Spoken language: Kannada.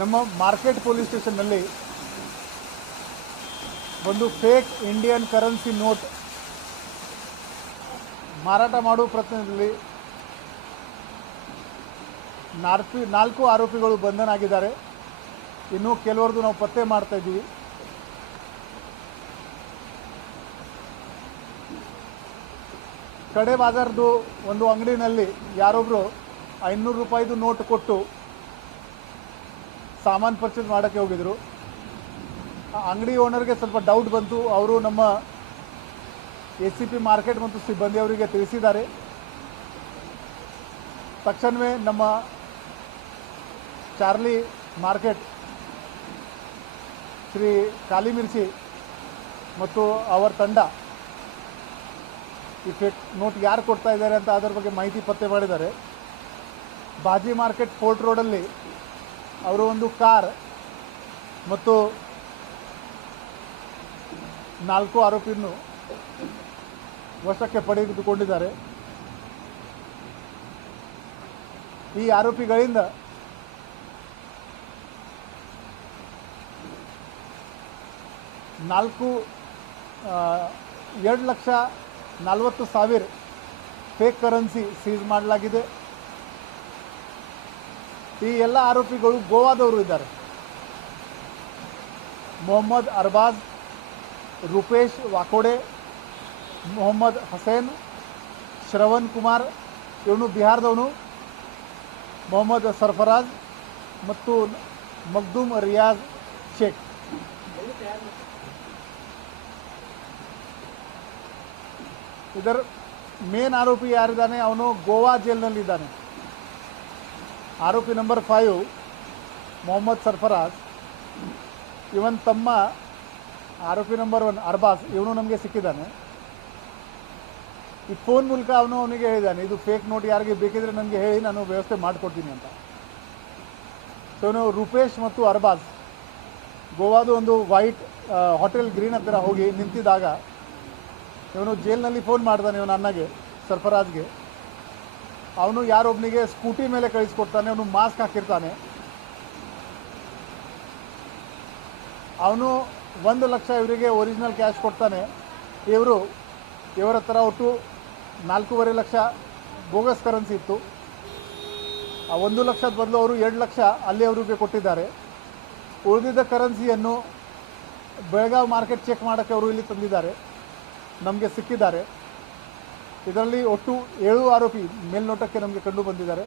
ನಮ್ಮ ಮಾರ್ಕೆಟ್ ಪೊಲೀಸ್ ಸ್ಟೇಷನ್ನಲ್ಲಿ ಒಂದು ಫೇಕ್ ಇಂಡಿಯನ್ ಕರೆನ್ಸಿ ನೋಟ್ ಮಾರಾಟ ಮಾಡುವ ಪ್ರಯತ್ನದಲ್ಲಿ 4 ಆರೋಪಿಗಳು ಬಂಧನ ಆಗಿದ್ದಾರೆ. ಇನ್ನೂ ಕೆಲವರದು ನಾವು ಪತ್ತೆ ಮಾಡ್ತಾ ಇದ್ದೀವಿ. ಕಡೆ ಬಾಜಾರ್ದು ಒಂದು ಅಂಗಡಿನಲ್ಲಿ ಯಾರೊಬ್ಬರು 500 ರೂಪಾಯಿದು ನೋಟ್ ಕೊಟ್ಟು ಸಾಮಾನು ಪರ್ಚೇಸ್ ಮಾಡೋಕ್ಕೆ ಹೋಗಿದ್ರು. ಆ ಅಂಗಡಿ ಓನರ್ಗೆ ಸ್ವಲ್ಪ ಡೌಟ್ ಬಂತು. ಅವರು ನಮ್ಮ ACP ಮಾರ್ಕೆಟ್ ಮತ್ತು ಸಿಬ್ಬಂದಿಯವರಿಗೆ ತಿಳಿಸಿದ್ದಾರೆ. ತಕ್ಷಣವೇ ನಮ್ಮ ಚಾರ್ಲಿ ಮಾರ್ಕೆಟ್ ಶ್ರೀ ಕಾಲಿಮಿರ್ಚಿ ಮತ್ತು ಅವರ ತಂಡ ಈ ಫೇಕ್ ನೋಟ್ ಯಾರು ಕೊಡ್ತಾ ಇದ್ದಾರೆ ಅಂತ ಅದರ ಬಗ್ಗೆ ಮಾಹಿತಿ ಪತ್ತೆ ಮಾಡಿದ್ದಾರೆ. ಬಾಜಿ ಮಾರ್ಕೆಟ್ ಫೋರ್ಟ್ ರೋಡಲ್ಲಿ ಅವರು ಒಂದು ಕಾರ್ ಮತ್ತು 4 ಆರೋಪಿಯನ್ನು ವಶಕ್ಕೆ ಪಡೆದುಕೊಂಡಿದ್ದಾರೆ. ಈ ಆರೋಪಿಗಳಿಂದ $2,40,000 ಫೇಕ್ ಕರೆನ್ಸಿ ಸೀಸ್ ಮಾಡಲಾಗಿದೆ. ಈ ಎಲ್ಲ ಆರೋಪಿಗಳು ಗೋವಾದವರು ಇದ್ದಾರೆ. ಮೊಹಮ್ಮದ್ ಅರ್ಬಾಜ್, ರೂಪೇಶ್ ವಾಕೋಡೆ, ಮೊಹಮ್ಮದ್ ಹಸೇನ್, ಶ್ರವಣ್ ಕುಮಾರ್ ಇವನು ಬಿಹಾರದವನು, ಮೊಹಮ್ಮದ್ ಸರ್ಫರಾಜ್ ಮತ್ತು ಮಗ್ದೂಮ್ ರಿಯಾಜ್ ಶೇಖ್. ಇದರ ಮೇನ್ ಆರೋಪಿ ಯಾರಿದ್ದಾನೆ ಅವನು ಗೋವಾ ಜೈಲಿನಲ್ಲಿದ್ದಾನೆ. ಆರೋಪಿ ನಂಬರ್ 5 ಮೊಹಮ್ಮದ್ ಸರ್ಫರಾಜ್, ಇವನ್ ತಮ್ಮ ಆರೋಪಿ ನಂಬರ್ 1 ಅರ್ಬಾಸ್ ಇವನು ನಮಗೆ ಸಿಕ್ಕಿದ್ದಾನೆ. ಈ ಫೋನ್ ಮೂಲಕ ಅವನಿಗೆ ಹೇಳಿದ್ದಾನೆ ಇದು ಫೇಕ್ ನೋಟ್ ಯಾರಿಗೆ ಬೇಕಿದ್ರೆ ನನಗೆ ಹೇಳಿ ನಾನು ವ್ಯವಸ್ಥೆ ಮಾಡಿಕೊಡ್ತೀನಿ ಅಂತ. ಸೊ ಇವನು ರೂಪೇಶ್ ಮತ್ತು ಅರ್ಬಾಸ್ ಗೋವಾದು ಒಂದು ವೈಟ್ ಹೋಟೆಲ್ ಗ್ರೀನ್ ಹತ್ತಿರ ಹೋಗಿ ನಿಂತಿದ್ದಾಗ ಇವನು ಜೈಲಿನಲ್ಲಿ ಫೋನ್ ಮಾಡ್ತಾನೆ ಇವನು ಅಣ್ಣಗೆ ಸರ್ಫರಾಜ್ಗೆ. ಅವನು ಯಾರೊಬ್ಬನಿಗೆ ಸ್ಕೂಟಿ ಮೇಲೆ ಕಳಿಸ್ಕೊಡ್ತಾನೆ. ಅವನು ಮಾಸ್ಕ್ ಹಾಕಿರ್ತಾನೆ. ಅವನು 1 ಲಕ್ಷ ಇವರಿಗೆ ಒರಿಜಿನಲ್ ಕ್ಯಾಶ್ ಕೊಡ್ತಾನೆ. ಇವರ ಹತ್ರ ಒಟ್ಟು 4.5 ಲಕ್ಷ ಬೋಗಸ್ ಕರೆನ್ಸಿ ಇತ್ತು. ಆ 1 ಲಕ್ಷದ ಬದಲು ಅವರು 2 ಲಕ್ಷ ಅಲ್ಲಿ ಅವರಿಗೆ ಕೊಟ್ಟಿದ್ದಾರೆ. ಉಳಿದಿದ್ದ ಕರೆನ್ಸಿಯನ್ನು ಬೆಳಗಾವಿ ಮಾರ್ಕೆಟ್ ಚೆಕ್ ಮಾಡೋಕ್ಕೆ ಅವರು ಇಲ್ಲಿ ತಂದಿದ್ದಾರೆ, ನಮಗೆ ಸಿಕ್ಕಿದ್ದಾರೆ. ಇದರಲ್ಲಿ ಒಟ್ಟು 7 ಆರೋಪಿ ಮೇಲ್ನೋಟಕ್ಕೆ ನಮಗೆ ಕಂಡು ಬಂದಿದ್ದಾರೆ.